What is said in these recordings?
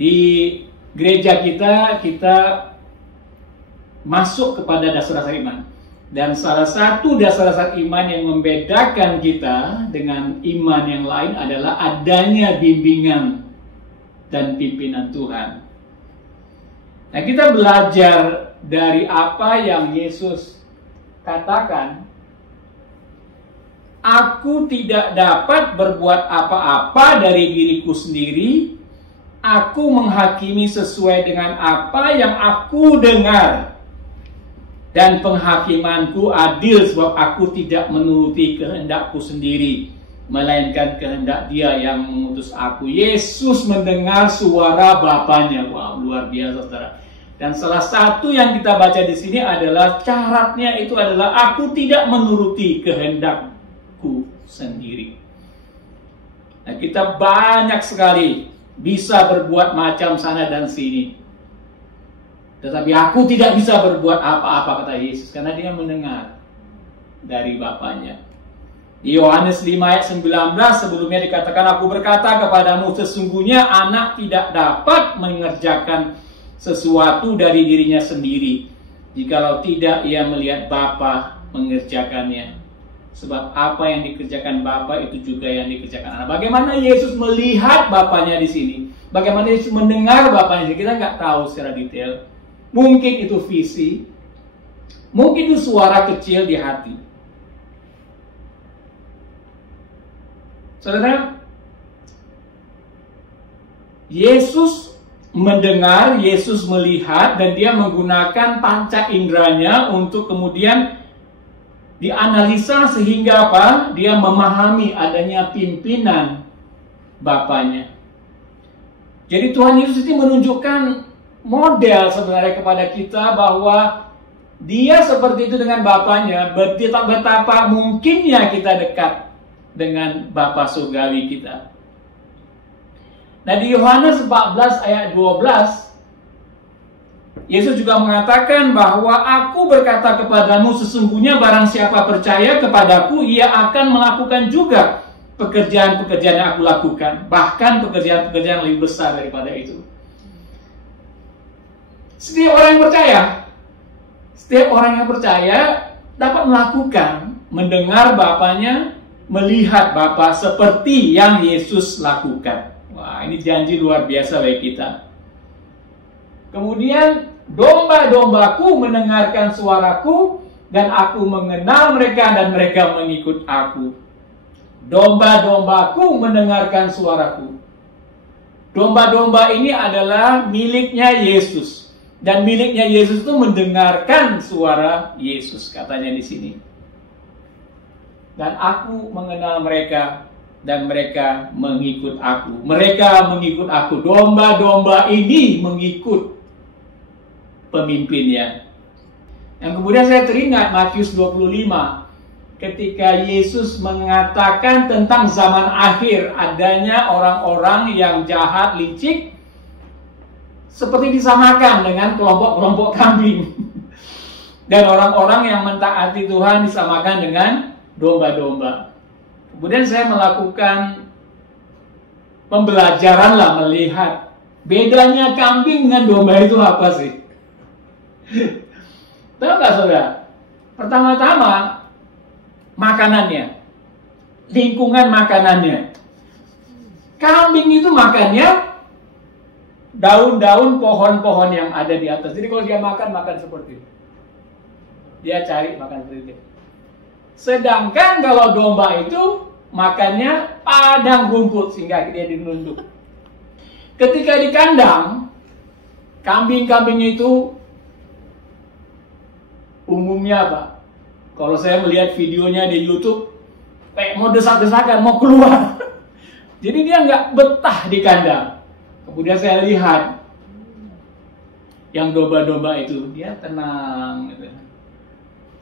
Di gereja kita masuk kepada dasar-dasar iman. Dan salah satu dasar-dasar iman yang membedakan kita dengan iman yang lain adalah adanya bimbingan dan pimpinan Tuhan. Nah, kita belajar dari apa yang Yesus katakan. Aku tidak dapat berbuat apa-apa dari diriku sendiri. Aku menghakimi sesuai dengan apa yang aku dengar. Dan penghakimanku adil sebab aku tidak menuruti kehendakku sendiri, melainkan kehendak Dia yang mengutus aku. Yesus mendengar suara Bapanya. Wow, luar biasa, saudara. Dan salah satu yang kita baca di sini adalah syaratnya itu adalah aku tidak menuruti kehendakku sendiri. Nah, kita banyak sekali bisa berbuat macam sana dan sini. Tetapi aku tidak bisa berbuat apa-apa, kata Yesus, karena Dia mendengar dari Bapanya. Di Yohanes 5 ayat 19 sebelumnya dikatakan, aku berkata kepadamu, sesungguhnya anak tidak dapat mengerjakan sesuatu dari dirinya sendiri, jikalau tidak ia melihat Bapa mengerjakannya. Sebab apa yang dikerjakan Bapa itu juga yang dikerjakan anak. Bagaimana Yesus melihat Bapanya di sini? Bagaimana Yesus mendengar Bapanya di sini? Kita nggak tahu secara detail. Mungkin itu visi, mungkin itu suara kecil di hati. Saudara, Yesus mendengar, Yesus melihat, dan Dia menggunakan panca inderanya untuk kemudian dianalisa sehingga apa? Dia memahami adanya pimpinan Bapanya. Jadi Tuhan Yesus ini menunjukkan model sebenarnya kepada kita bahwa Dia seperti itu dengan Bapanya. Betapa mungkinnya kita dekat dengan Bapa surgawi kita. Nah, di Yohanes 14 ayat 12 Yesus juga mengatakan bahwa aku berkata kepadamu, sesungguhnya barang siapa percaya kepadaku, ia akan melakukan juga pekerjaan-pekerjaan yang aku lakukan, bahkan pekerjaan-pekerjaan yang lebih besar daripada itu. Setiap orang yang percaya dapat melakukan, mendengar Bapanya, melihat Bapa seperti yang Yesus lakukan. Wah, ini janji luar biasa bagi kita. Kemudian, domba-dombaku mendengarkan suaraku, dan aku mengenal mereka, dan mereka mengikut aku. Domba-dombaku mendengarkan suaraku. Domba-domba ini adalah miliknya Yesus. Dan miliknya Yesus itu mendengarkan suara Yesus, katanya di sini. Dan aku mengenal mereka, dan mereka mengikut aku. Mereka mengikut aku. Domba-domba ini mengikut pemimpinnya. Yang kemudian saya teringat Matius 25. Ketika Yesus mengatakan tentang zaman akhir, adanya orang-orang yang jahat, licik, seperti disamakan dengan kelompok-kelompok kambing. Dan orang-orang yang mentaati Tuhan disamakan dengan domba-domba. Kemudian saya melakukan pembelajaran lah, melihat bedanya kambing dengan domba itu apa sih? Tahu nggak saudara? Pertama-tama makanannya, lingkungan makanannya. Kambing itu makannya daun-daun pohon-pohon yang ada di atas. Jadi kalau dia makan seperti itu. Dia cari makan seperti itu. Sedangkan kalau domba itu makannya padang rumput sehingga dia dinunduk. Ketika di kandang, kambing-kambing itu umumnya apa? Kalau saya melihat videonya di YouTube, kayak mau desak-desakan, mau keluar. Jadi dia nggak betah di kandang. Kemudian saya lihat yang domba-domba itu, dia tenang, gitu,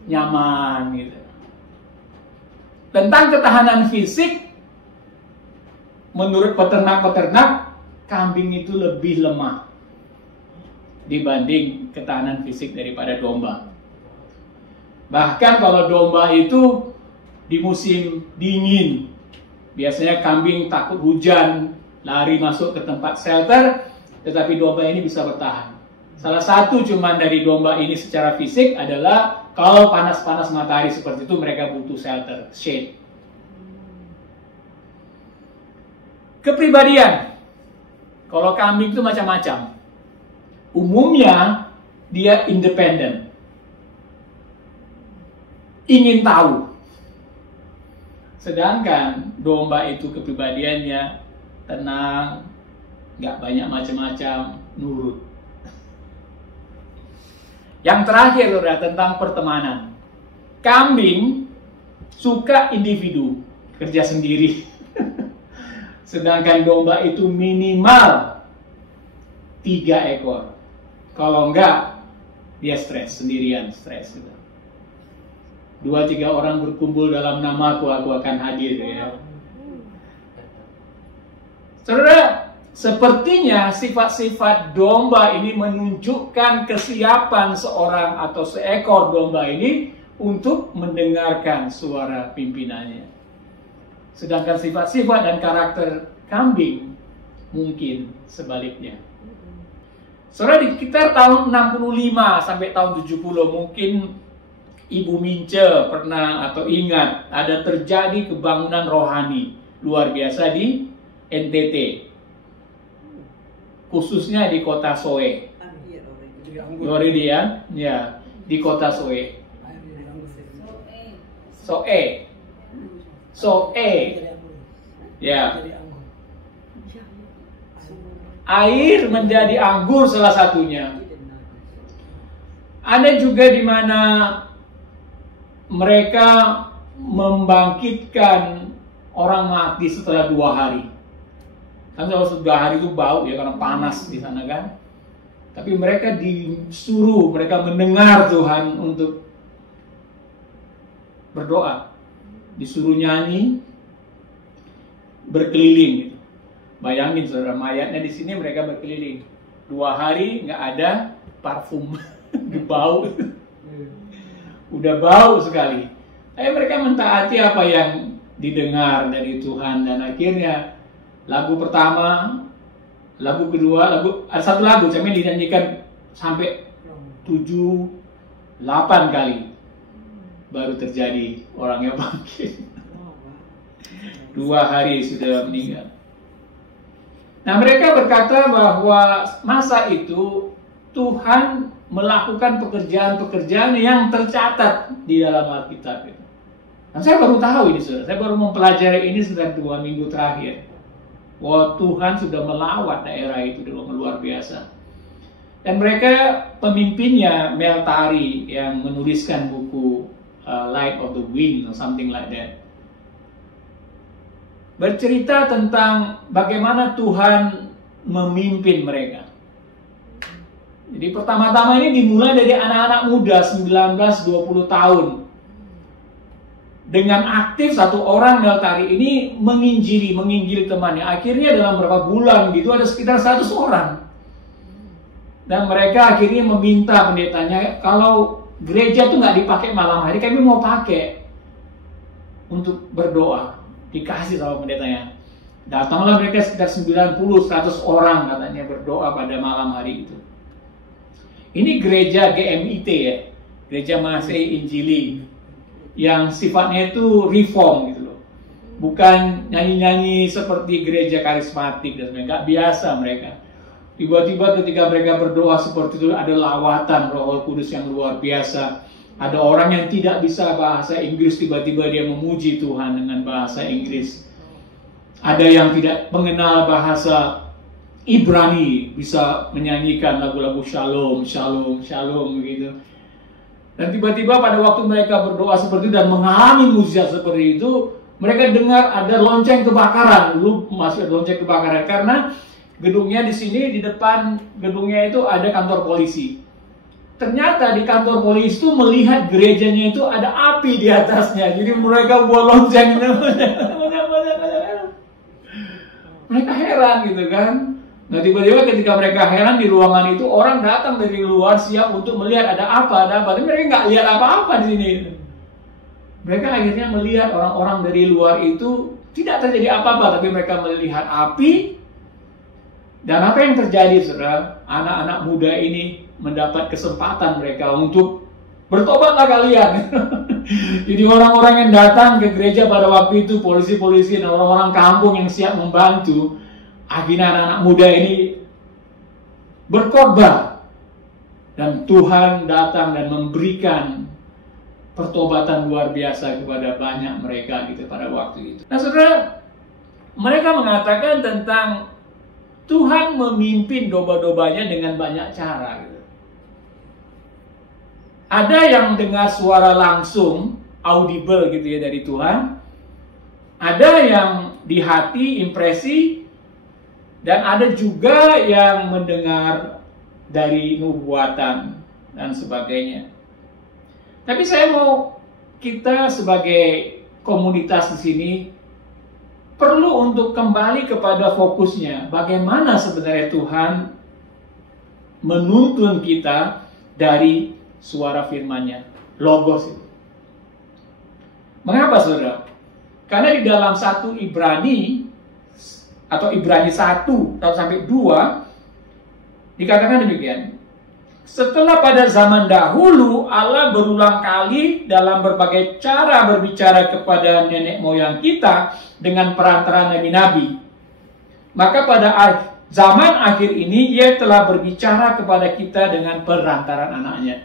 nyaman, gitu. Tentang ketahanan fisik, menurut peternak-peternak, kambing itu lebih lemah dibanding ketahanan fisik daripada domba. Bahkan kalau domba itu di musim dingin, biasanya kambing takut hujan, lari masuk ke tempat shelter. tetapi domba ini bisa bertahan. Salah satu cuman dari domba ini secara fisik adalah kalau panas-panas matahari seperti itu mereka butuh shelter, shade. Kepribadian. Kalau kambing itu macam-macam. Umumnya dia independen. Ingin tahu. Sedangkan domba itu kepribadiannya tenang, nggak banyak macam-macam, nurut. Yang terakhir adalah tentang pertemanan. Kambing suka individu, kerja sendiri. Sedangkan domba itu minimal 3 ekor. Kalau enggak, dia stres, sendirian, stres. 2-3 orang berkumpul dalam namaku, aku akan hadir ya. Saudara, sepertinya sifat-sifat domba ini menunjukkan kesiapan seorang atau seekor domba ini untuk mendengarkan suara pimpinannya. Sedangkan sifat-sifat dan karakter kambing mungkin sebaliknya. Saudara, di sekitar tahun 65 sampai tahun 70 mungkin Ibu Mince pernah atau ingat ada terjadi kebangunan rohani luar biasa di NTT, khususnya di kota Soe. Florida ya, di kota Soe. Soe, ya. Air menjadi anggur salah satunya. Ada juga di mana mereka membangkitkan orang mati setelah 2 hari. Kan kalau 2 hari itu bau ya karena panas di sana kan. Tapi mereka disuruh, mereka mendengar Tuhan untuk berdoa. Disuruh nyanyi, berkeliling gitu. Bayangin saudara, mayatnya di sini mereka berkeliling. 2 hari nggak ada parfum, bau. Udah bau sekali. Tapi mereka mentaati apa yang didengar dari Tuhan dan akhirnya lagu pertama, lagu kedua, ada satu lagu sampai dinyanyikan sampai 7-8 kali baru terjadi orangnya bangkit. 2 hari sudah meninggal. Nah, mereka berkata bahwa masa itu Tuhan melakukan pekerjaan-pekerjaan yang tercatat di dalam Alkitab itu. Dan saya baru tahu ini, saudara. Saya baru mempelajari ini sekitar 2 minggu terakhir. Bahwa Tuhan sudah melawat daerah itu dengan luar biasa. Dan mereka pemimpinnya Mel Tari yang menuliskan buku Light of the Wind or something like that. Bercerita tentang bagaimana Tuhan memimpin mereka. Jadi pertama-tama ini dimulai dari anak-anak muda 19-20 tahun. Dengan aktif satu orang Mel Tari ini menginjili temannya. Akhirnya dalam beberapa bulan gitu ada sekitar 100 orang. Dan mereka akhirnya meminta pendetanya, kalau gereja tuh nggak dipakai malam hari, kami mau pakai untuk berdoa. Dikasih sama pendetanya. Datanglah mereka sekitar 90-100 orang katanya berdoa pada malam hari itu. Ini gereja GMIT ya, Gereja Masehi Injili, yang sifatnya itu reform gitu loh. Bukan nyanyi-nyanyi seperti gereja karismatik dan sebagainya, nggak biasa mereka. Tiba-tiba ketika mereka berdoa seperti itu ada lawatan Roh Kudus yang luar biasa. Ada orang yang tidak bisa bahasa Inggris, tiba-tiba dia memuji Tuhan dengan bahasa Inggris. Ada yang tidak mengenal bahasa Ibrani, bisa menyanyikan lagu-lagu shalom, shalom, shalom begitu. Dan tiba-tiba pada waktu mereka berdoa seperti itu dan mengalami mujizat seperti itu, mereka dengar ada lonceng kebakaran. Dulu masih ada lonceng kebakaran karena gedungnya di sini, di depan gedungnya itu ada kantor polisi. Ternyata di kantor polisi itu melihat gerejanya itu ada api di atasnya. Jadi mereka buat lonceng. Mereka heran gitu kan. Nah tiba-tiba ketika mereka heran di ruangan itu, orang datang dari luar siap untuk melihat ada apa. Tapi mereka nggak lihat apa-apa di sini. Mereka akhirnya melihat orang-orang dari luar itu tidak terjadi apa-apa, tapi mereka melihat api Dan apa yang terjadi, saudara? Anak-anak muda ini mendapat kesempatan mereka untuk bertobatlah kalian. Jadi orang-orang yang datang ke gereja pada waktu itu, polisi-polisi dan orang-orang kampung yang siap membantu, akhirnya anak-anak muda ini berkhotbah. Dan Tuhan datang dan memberikan pertobatan luar biasa kepada banyak mereka gitu pada waktu itu. Nah, saudara, mereka mengatakan tentang Tuhan memimpin domba-dombanya dengan banyak cara. Gitu. Ada yang dengar suara langsung, audible gitu ya dari Tuhan. Ada yang di hati, impresi. Dan ada juga yang mendengar dari nubuatan dan sebagainya. Tapi saya mau kita sebagai komunitas di sini perlu untuk kembali kepada fokusnya. Bagaimana sebenarnya Tuhan menuntun kita dari suara firman-Nya, logos itu. Mengapa, saudara? Karena di dalam 1 Ibrani atau Ibrani 1 sampai 2 dikatakan demikian. Setelah pada zaman dahulu Allah berulang kali dalam berbagai cara berbicara kepada nenek moyang kita dengan perantara nabi-nabi. Maka pada zaman akhir ini Ia telah berbicara kepada kita dengan perantaran anaknya.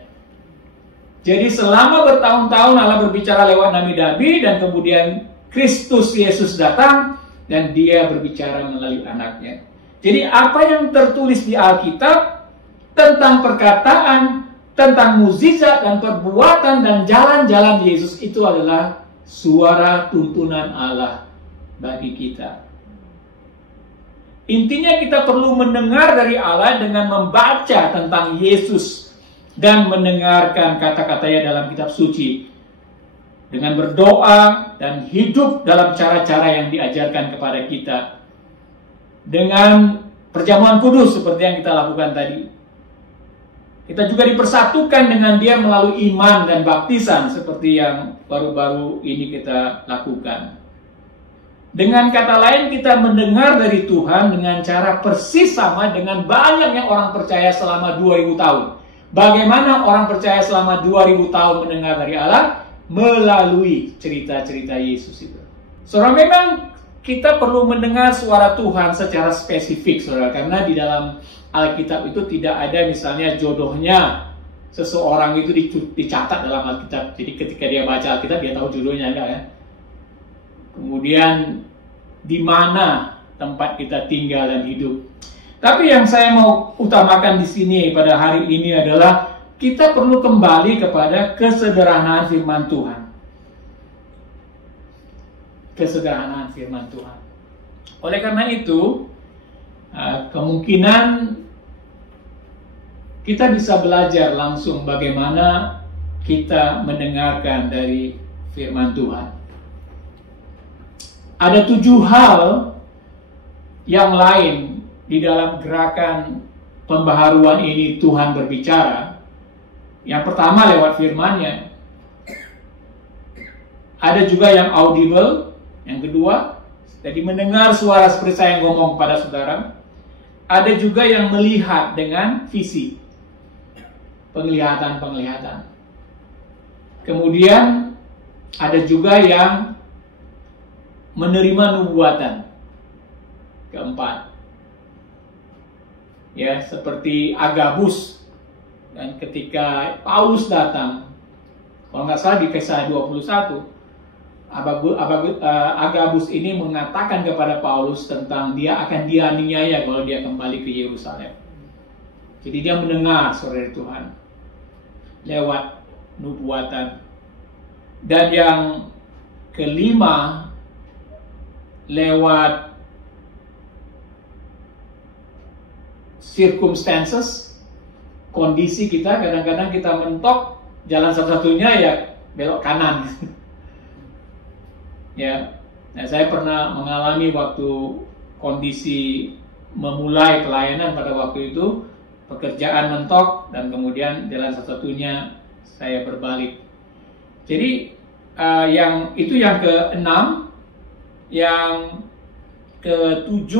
Jadi selama bertahun-tahun Allah berbicara lewat nabi-nabi dan kemudian Kristus Yesus datang dan Dia berbicara melalui anaknya. Jadi apa yang tertulis di Alkitab tentang perkataan, tentang mukjizat dan perbuatan dan jalan-jalan Yesus itu adalah suara tuntunan Allah bagi kita. Intinya kita perlu mendengar dari Allah dengan membaca tentang Yesus dan mendengarkan kata-katanya dalam kitab suci. Dengan berdoa dan hidup dalam cara-cara yang diajarkan kepada kita. Dengan perjamuan kudus seperti yang kita lakukan tadi. Kita juga dipersatukan dengan Dia melalui iman dan baptisan seperti yang baru-baru ini kita lakukan. Dengan kata lain kita mendengar dari Tuhan dengan cara persis sama dengan banyaknya orang percaya selama 2000 tahun. Bagaimana orang percaya selama 2000 tahun mendengar dari Allah? Melalui cerita-cerita Yesus itu. Saudara, memang kita perlu mendengar suara Tuhan secara spesifik, saudara, karena di dalam Alkitab itu tidak ada misalnya jodohnya seseorang itu dicatat dalam Alkitab. Jadi ketika dia baca Alkitab dia tahu jodohnya, enggak ya? Kemudian di mana tempat kita tinggal dan hidup. Tapi yang saya mau utamakan di sini pada hari ini adalah kita perlu kembali kepada kesederhanaan firman Tuhan. Kesederhanaan firman Tuhan. Oleh karena itu, kemungkinan kita bisa belajar langsung bagaimana kita mendengarkan dari firman Tuhan. Ada 7 hal yang lain di dalam gerakan pembaharuan ini Tuhan berbicara. Yang pertama lewat firman-Nya. Ada juga yang audible. Yang kedua, jadi mendengar suara seperti saya yang ngomong kepada saudara. Ada juga yang melihat dengan visi. Penglihatan-penglihatan. Kemudian ada juga yang menerima nubuatan. Keempat. Ya, seperti Agabus. Dan ketika Paulus datang, kalau nggak salah di Kisah 21, Agabus ini mengatakan kepada Paulus tentang dia akan dianiaya kalau dia kembali ke Yerusalem. Jadi dia mendengar suara Tuhan lewat nubuatan. Dan yang kelima, lewat circumstances, kondisi kita. Kadang-kadang kita mentok, jalan satu-satunya ya belok kanan. Ya, nah, saya pernah mengalami waktu kondisi memulai pelayanan pada waktu itu, pekerjaan mentok dan kemudian jalan satu-satunya saya berbalik. Jadi yang itu yang ke-6, yang ke-7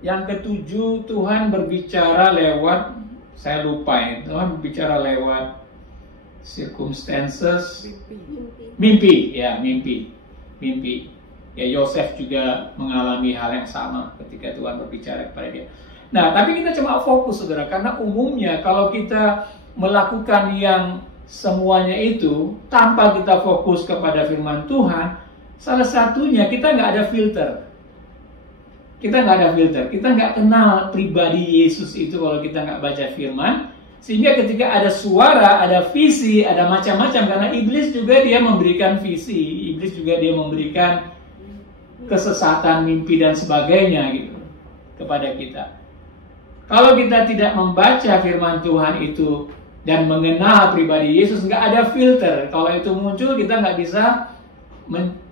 Yang ketujuh, Tuhan berbicara lewat, saya lupa ya, Tuhan berbicara lewat circumstances, mimpi. Ya, Yosef juga mengalami hal yang sama ketika Tuhan berbicara kepada dia. Nah, tapi kita cuma fokus, saudara, karena umumnya kalau kita melakukan yang semuanya itu tanpa kita fokus kepada firman Tuhan, salah satunya kita nggak ada filter. Kita nggak kenal pribadi Yesus itu kalau kita nggak baca firman. Sehingga ketika ada suara, ada visi, ada macam-macam, karena iblis juga dia memberikan visi, iblis juga dia memberikan kesesatan, mimpi dan sebagainya gitu kepada kita. Kalau kita tidak membaca firman Tuhan itu dan mengenal pribadi Yesus, nggak ada filter. Kalau itu muncul, kita nggak bisa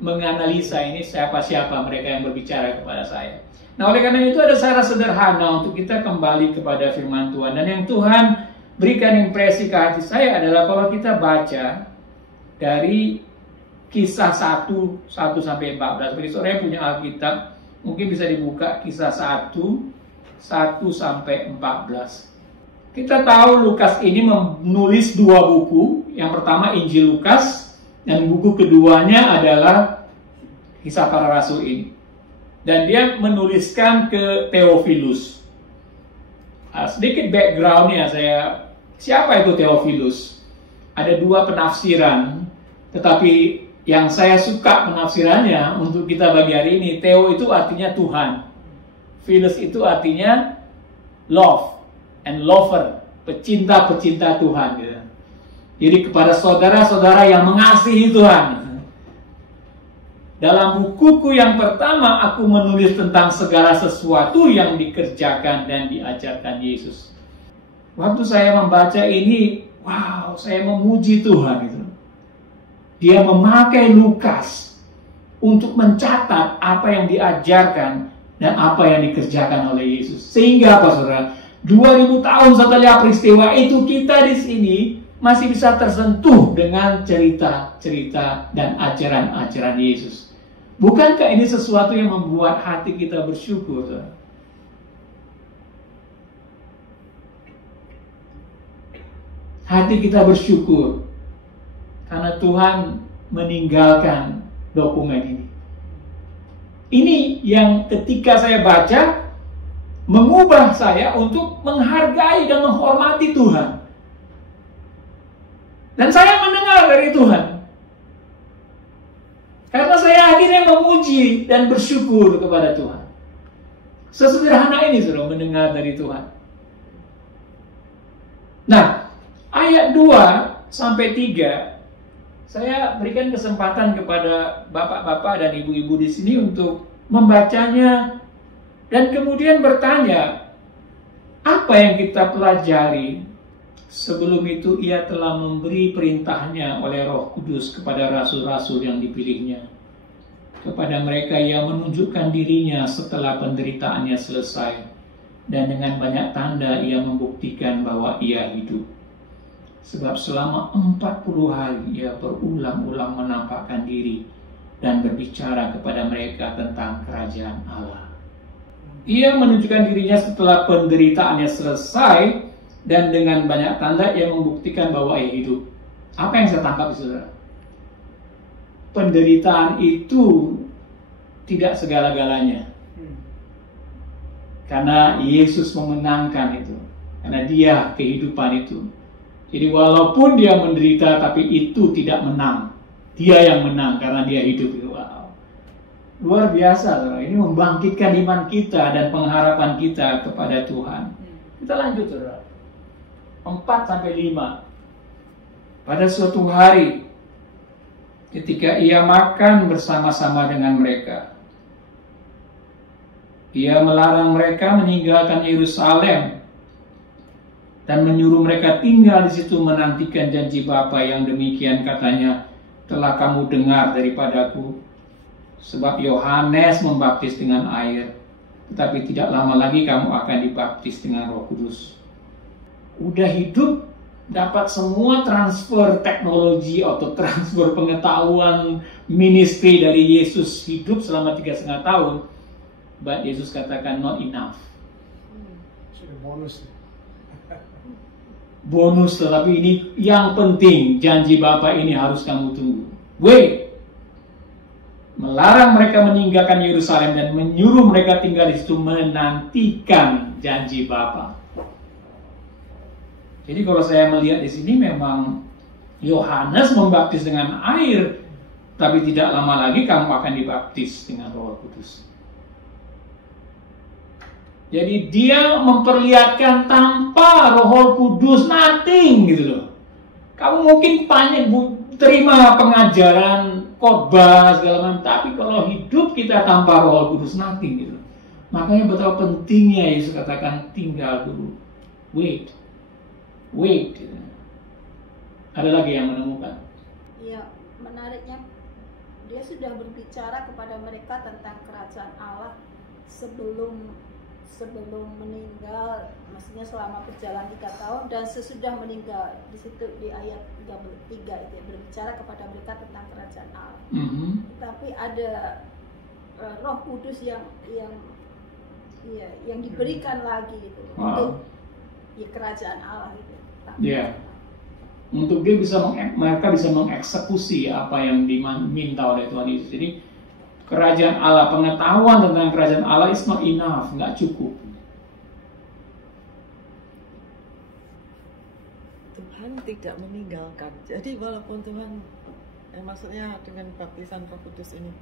menganalisa ini siapa-siapa mereka yang berbicara kepada saya. Nah, oleh karena itu ada cara sederhana untuk kita kembali kepada firman Tuhan. Dan yang Tuhan berikan impresi ke hati saya adalah kalau kita baca dari Kisah 1 sampai 14. Bagi saudara yang punya Alkitab, mungkin bisa dibuka Kisah 1 sampai 14. Kita tahu Lukas ini menulis 2 buku. Yang pertama Injil Lukas, dan buku keduanya adalah Kisah Para Rasul ini. Dan dia menuliskan ke Theophilus. Sedikit backgroundnya, siapa itu Theophilus? Ada 2 penafsiran, tetapi yang saya suka penafsirannya untuk kita bagi hari ini. Theo itu artinya Tuhan, Philus itu artinya love and lover, pecinta-pecinta Tuhan gitu. Jadi kepada saudara-saudara yang mengasihi Tuhan. Dalam bukuku yang pertama, aku menulis tentang segala sesuatu yang dikerjakan dan diajarkan Yesus. Waktu saya membaca ini, wow, saya memuji Tuhan gitu. Dia memakai Lukas untuk mencatat apa yang diajarkan dan apa yang dikerjakan oleh Yesus. Sehingga apa, saudara? 2000 tahun setelah peristiwa itu, kita di sini masih bisa tersentuh dengan cerita-cerita dan ajaran-ajaran Yesus. Bukankah ini sesuatu yang membuat hati kita bersyukur, saudara? Hati kita bersyukur karena Tuhan meninggalkan dokumen ini. Ini yang ketika saya baca mengubah saya untuk menghargai dan menghormati Tuhan. Dan saya mendengar dari Tuhan. Karena saya akhirnya memuji dan bersyukur kepada Tuhan. Sesederhana ini, saudara, mendengar dari Tuhan. Nah, ayat 2 sampai 3 saya berikan kesempatan kepada bapak-bapak dan ibu-ibu di sini untuk membacanya dan kemudian bertanya, apa yang kita pelajari? Sebelum itu ia telah memberi perintahnya oleh Roh Kudus kepada rasul-rasul yang dipilihnya. Kepada mereka ia menunjukkan dirinya setelah penderitaannya selesai. Dan dengan banyak tanda ia membuktikan bahwa ia hidup. Sebab selama 40 hari ia berulang-ulang menampakkan diri dan berbicara kepada mereka tentang kerajaan Allah. Ia menunjukkan dirinya setelah penderitaannya selesai. Dan dengan banyak tanda ia membuktikan bahwa ia hidup. Apa yang saya tangkap, saudara? Penderitaan itu tidak segala-galanya. Karena Yesus memenangkan itu. Karena dia kehidupan itu. Jadi walaupun dia menderita, tapi itu tidak menang. Dia yang menang karena dia hidup itu. Wow. Luar biasa, saudara. Ini membangkitkan iman kita dan pengharapan kita kepada Tuhan. Kita lanjut, saudara. 4-5. Pada suatu hari ketika ia makan bersama-sama dengan mereka, ia melarang mereka meninggalkan Yerusalem dan menyuruh mereka tinggal di situ menantikan janji Bapa yang demikian katanya telah kamu dengar daripadaku. Sebab Yohanes membaptis dengan air, tetapi tidak lama lagi kamu akan dibaptis dengan Roh Kudus. Udah hidup, dapat semua transfer teknologi atau transfer pengetahuan ministry dari Yesus hidup selama 3,5 tahun. But Yesus katakan not enough. Sudah bonus. Bonus, tetapi ini yang penting, janji Bapa ini harus kamu tunggu. Wait. Melarang mereka meninggalkan Yerusalem dan menyuruh mereka tinggal di situ menantikan janji Bapa. Jadi kalau saya melihat di sini memang Yohanes membaptis dengan air, tapi tidak lama lagi kamu akan dibaptis dengan Roh Kudus. Jadi dia memperlihatkan tanpa Roh Kudus nothing gitu loh. Kamu mungkin banyak terima pengajaran, khotbah segala macam, tapi kalau hidup kita tanpa Roh Kudus nothing gitu. Makanya betapa pentingnya Yesus katakan tinggal dulu. Wait. Gitu. Ada lagi yang menemukan? Ya, menariknya dia sudah berbicara kepada mereka tentang kerajaan Allah sebelum meninggal, maksudnya selama berjalan 3 tahun dan sesudah meninggal. Di situ di ayat 3 itu berbicara kepada mereka tentang kerajaan Allah. Tapi ada Roh Kudus yang diberikan lagi gitu untuk kerajaan Allah gitu. Untuk mereka bisa mengeksekusi apa yang diminta oleh Tuhan Yesus. Jadi kerajaan Allah, pengetahuan tentang kerajaan Allah is not enough, nggak cukup. Tuhan tidak meninggalkan. Jadi walaupun Tuhan, maksudnya dengan baptisan Roh Kudus ini,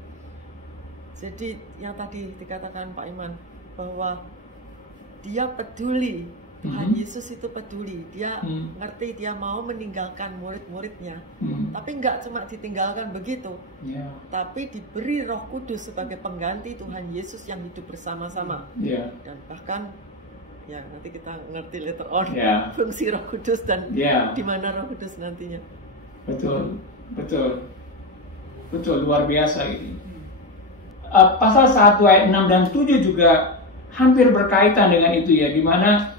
jadi yang tadi dikatakan Pak Iman bahwa dia peduli, Tuhan Yesus itu peduli, dia ngerti, dia mau meninggalkan murid-muridnya, tapi nggak cuma ditinggalkan begitu, tapi diberi Roh Kudus sebagai pengganti Tuhan Yesus yang hidup bersama-sama, dan bahkan ya nanti kita ngerti later on fungsi Roh Kudus dan di mana Roh Kudus nantinya. Betul, luar biasa ini. Pasal 1 ayat 6 dan 7 juga hampir berkaitan dengan itu ya, di mana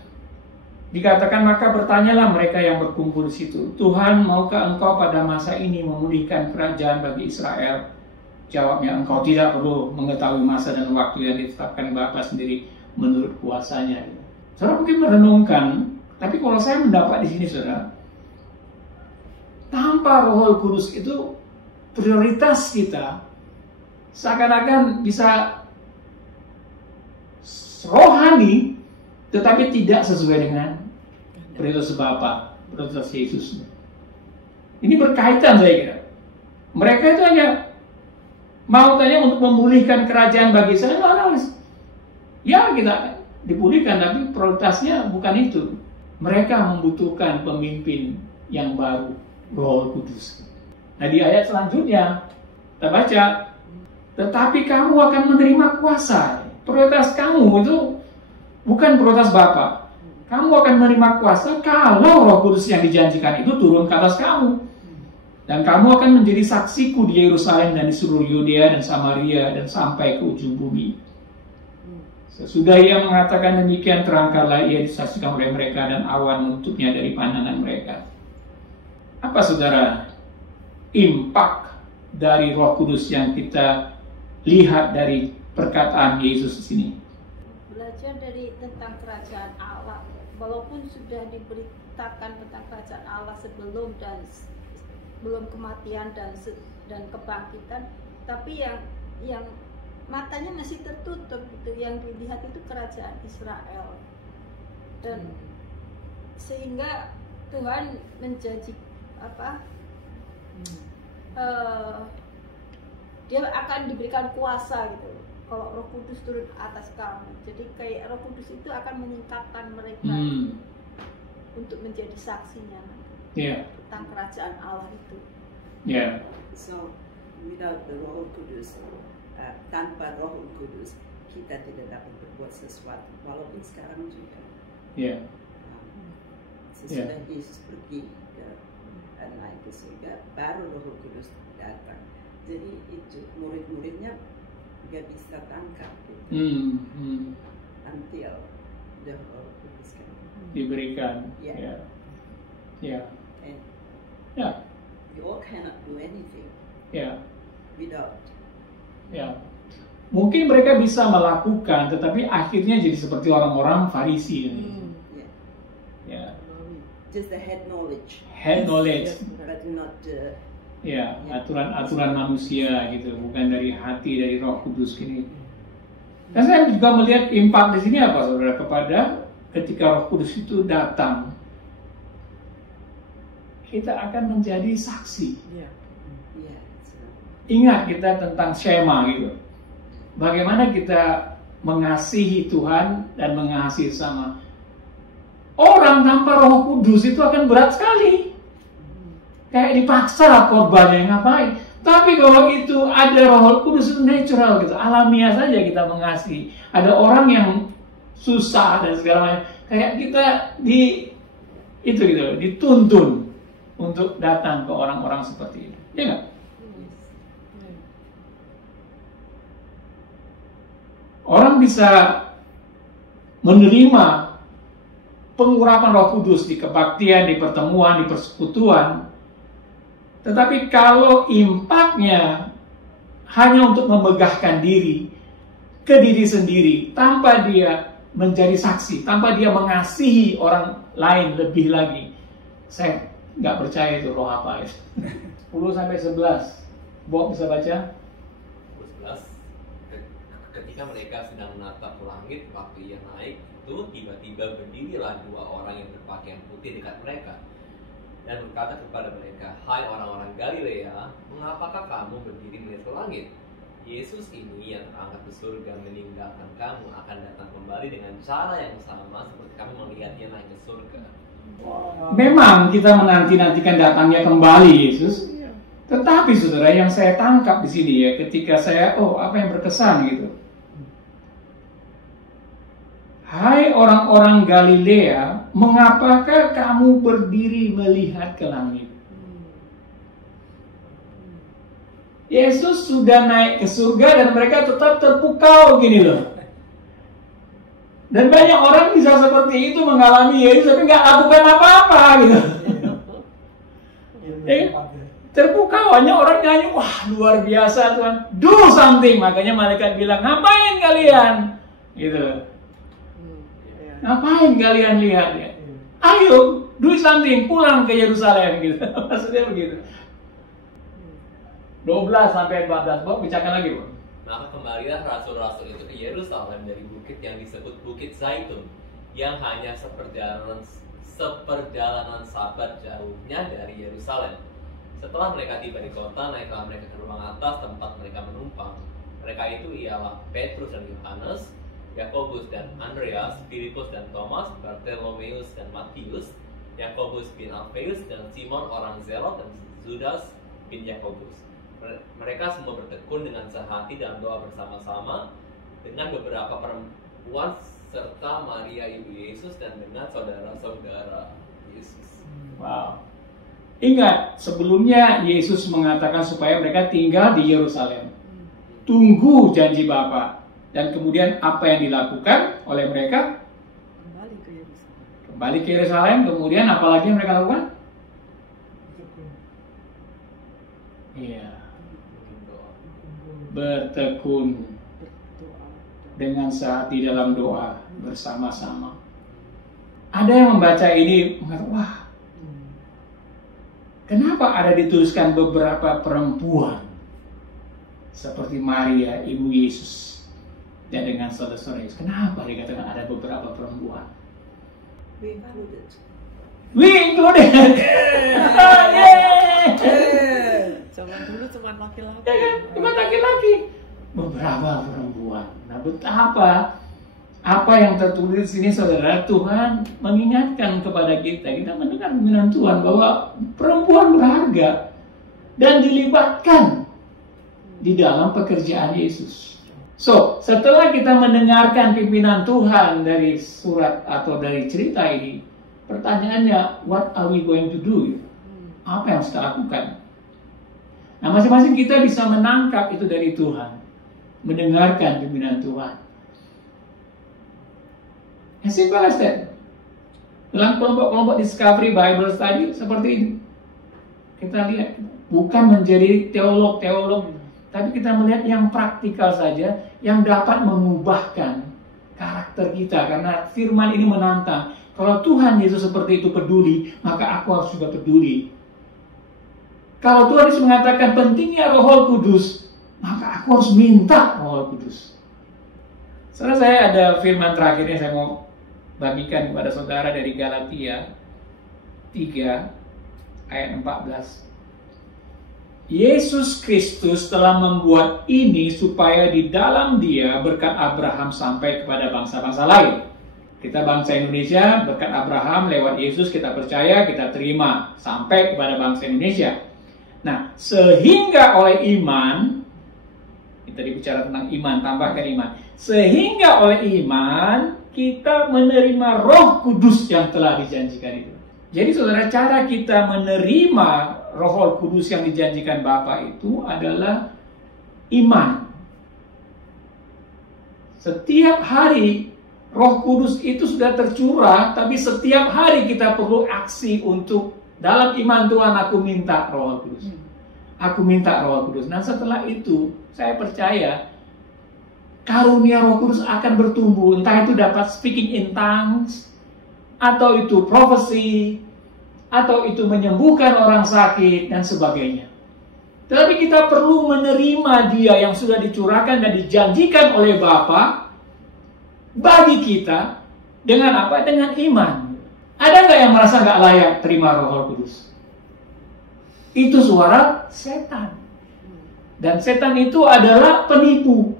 dikatakan maka bertanyalah mereka yang berkumpul di situ, Tuhan, maukah engkau pada masa ini memulihkan kerajaan bagi Israel? Jawabnya, engkau tidak perlu mengetahui masa dan waktu yang ditetapkan Bapa sendiri menurut kuasanya. Saudara mungkin merenungkan, tapi kalau saya mendapat di sini, saudara, tanpa Roh Kudus itu prioritas kita seakan-akan bisa rohani, tetapi tidak sesuai dengan prioritas Bapa, prioritas Yesus. Ini berkaitan saya kira. Mereka itu hanya mau tanya untuk memulihkan kerajaan bagi saya, ya kita dipulihkan, tapi prioritasnya bukan itu. Mereka membutuhkan pemimpin yang baru, Roh Kudus. Nah di ayat selanjutnya kita baca, tetapi kamu akan menerima kuasa. Prioritas kamu itu bukan prioritas Bapa. Kamu akan menerima kuasa kalau Roh Kudus yang dijanjikan itu turun ke atas kamu. Dan kamu akan menjadi saksiku di Yerusalem dan di seluruh Yudea dan Samaria dan sampai ke ujung bumi. Sesudah ia mengatakan demikian, terangkatlah ia disaksikan oleh mereka dan awan menutupnya dari pandangan mereka. Apa saudara impak dari Roh Kudus yang kita lihat dari perkataan Yesus di sini? Belajar dari tentang kerajaan Allah, walaupun sudah diberitakan tentang kerajaan Allah sebelum dan belum kematian dan kebangkitan, tapi yang matanya masih tertutup gitu, yang dilihat itu kerajaan Israel, dan sehingga Tuhan menjanji dia akan diberikan kuasa gitu kalau Roh Kudus turun atas kamu. Jadi kayak Roh Kudus itu akan meningkatkan mereka untuk menjadi saksinya tentang kerajaan Allah itu. So without the Roh Kudus, tanpa Roh Kudus kita tidak dapat berbuat sesuatu, walaupun sekarang juga. Sesudah Yesus pergi ke naik ke surga, baru Roh Kudus datang. Jadi itu murid-muridnya nggak bisa tangkap gitu. Until the Roh Kudus kan diberikan. And you all cannot do anything without. Mungkin mereka bisa melakukan, tetapi akhirnya jadi seperti orang-orang Farisi. Ya. Just the head knowledge. Head knowledge. But not the. Ya, aturan-aturan manusia gitu, bukan dari hati, dari Roh Kudus gini. Dan saya juga melihat impact di sini apa, saudara, kepada ketika Roh Kudus itu datang, kita akan menjadi saksi. Ingat kita tentang Shema gitu. Bagaimana kita mengasihi Tuhan dan mengasihi sama. Orang tanpa Roh Kudus itu akan berat sekali. Kayak dipaksa korbannya ngapain. Tapi kalau itu ada Roh Kudus itu natural gitu, alamiah saja kita mengasihi. Ada orang yang susah dan segala macam. Kayak kita dituntun untuk datang ke orang-orang seperti itu. Ya nggak? Orang bisa menerima pengurapan Roh Kudus di kebaktian, di pertemuan, di persekutuan. Tetapi kalau impaknya hanya untuk memegahkan diri ke diri sendiri, tanpa dia menjadi saksi, tanpa dia mengasihi orang lain lebih lagi, saya nggak percaya itu roh apa itu. 10-11, Bob bisa baca? 11. Ketika mereka sedang menatap langit waktu ia naik, itu tiba-tiba berdirilah 2 orang yang berpakaian putih dekat mereka dan berkata kepada mereka, "Hai orang-orang Galilea, mengapakah kamu berdiri melihat ke langit? Yesus ini yang terangkat ke surga meninggalkan kamu akan datang kembali dengan cara yang sama seperti kami melihatnya naik ke surga." Memang kita menanti-nantikan datangnya kembali Yesus. Tetapi saudara, yang saya tangkap di sini ya, ketika saya apa yang berkesan gitu. Hai orang-orang Galilea, mengapakah kamu berdiri melihat ke langit? Yesus sudah naik ke surga dan mereka tetap terpukau gini loh. Dan banyak orang bisa seperti itu mengalami Yesus tapi nggak lakukan apa-apa gitu. Terpukau, hanya orang nyanyi, wah luar biasa Tuhan, do something. Makanya malaikat bilang, ngapain kalian? Gitu. Ngapain kalian lihat ya? Ayo, do something, pulang ke Yerusalem gitu. Maksudnya begitu. 12-14, Bob, bicarakan lagi, Bob. Maka kembalilah rasul-rasul itu ke Yerusalem dari bukit yang disebut Bukit Zaitun, yang hanya seperjalanan Sabat jauhnya dari Yerusalem. Setelah mereka tiba di kota, naiklah mereka ke ruang atas tempat mereka menumpang. Mereka itu ialah Petrus dan Yohanes, Yakobus dan Andreas, Filipus dan Thomas, Bartolomeus dan Matius, Yakobus bin Alfeus dan Simon orang Zelot dan Judas bin Yakobus. Mereka semua bertekun dengan sehati dalam doa bersama-sama dengan beberapa perempuan serta Maria ibu Yesus dan dengan saudara-saudara Yesus. Wow. Ingat, sebelumnya Yesus mengatakan supaya mereka tinggal di Yerusalem. Tunggu janji Bapa. Dan kemudian apa yang dilakukan oleh mereka? Kembali ke Yerusalem. Kemudian apa lagi yang mereka lakukan? Iya. Bertekun dengan sehati dalam doa bersama-sama. Ada yang membaca ini mengatakan, wah, kenapa ada dituliskan beberapa perempuan seperti Maria, ibu Yesus, dan dengan saudara-saudara Yesus? Kenapa dikatakan ada beberapa perempuan? We included. We included. Zaman dulu cuma laki-laki. Ya kan? Cuma laki-laki. Beberapa perempuan. Nah, betapa apa yang tertulis di sini, saudara, Tuhan mengingatkan kepada kita. Kita mendengar pimpinan Tuhan bahwa perempuan berharga dan dilibatkan di dalam pekerjaan Yesus. So, setelah kita mendengarkan pimpinan Tuhan dari surat atau dari cerita ini, pertanyaannya, what are we going to do? Apa yang harus kita lakukan? Nah, masing-masing kita bisa menangkap itu dari Tuhan, mendengarkan pimpinan Tuhan. As simple as that. Dalam kelompok-kelompok Discovery Bible Study seperti ini, kita lihat bukan menjadi teolog-teolog, tapi kita melihat yang praktikal saja, yang dapat mengubahkan karakter kita. Karena firman ini menantang, kalau Tuhan Yesus seperti itu peduli, maka aku harus juga peduli. Kalau Tuhan Yesus mengatakan pentingnya Roh Kudus, maka aku harus minta Roh Kudus. Setelah saya ada firman terakhirnya saya mau bagikan kepada saudara dari Galatia 3 ayat 14. Yesus Kristus telah membuat ini supaya di dalam Dia berkat Abraham sampai kepada bangsa-bangsa lain. Kita bangsa Indonesia, berkat Abraham lewat Yesus kita percaya, kita terima sampai kepada bangsa Indonesia. Nah, sehingga oleh iman, kita bicara tentang iman, tambahkan iman. Sehingga oleh iman kita menerima Roh Kudus yang telah dijanjikan itu. Jadi saudara, cara kita menerima Roh Kudus yang dijanjikan Bapa itu adalah iman. Setiap hari Roh Kudus itu sudah tercurah, tapi setiap hari kita perlu aksi untuk dalam iman Tuhan aku minta Roh Kudus. Aku minta Roh Kudus. Nah setelah itu saya percaya karunia Roh Kudus akan bertumbuh. Entah itu dapat speaking in tongues, atau itu prophecy, atau itu menyembuhkan orang sakit dan sebagainya. Tapi kita perlu menerima Dia yang sudah dicurahkan dan dijanjikan oleh Bapa bagi kita dengan apa? Dengan iman. Ada nggak yang merasa nggak layak terima Roh Kudus? Itu suara setan. Dan setan itu adalah penipu.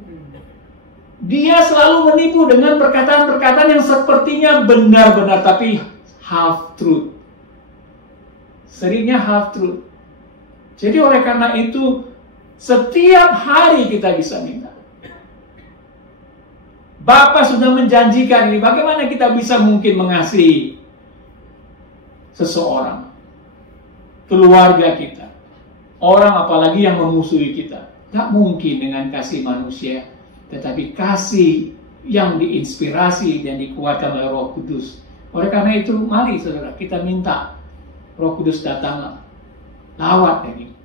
Dia selalu menipu dengan perkataan-perkataan yang sepertinya benar-benar tapi half truth. Seringnya half truth. Jadi oleh karena itu setiap hari kita bisa minta. Bapa sudah menjanjikan ini. Bagaimana kita bisa mungkin mengasihi seseorang, keluarga kita, orang apalagi yang memusuhi kita? Gak mungkin dengan kasih manusia, tetapi kasih yang diinspirasi dan dikuatkan oleh Roh Kudus. Oleh karena itu, mari saudara kita minta Roh Kudus datanglah, lawat ini.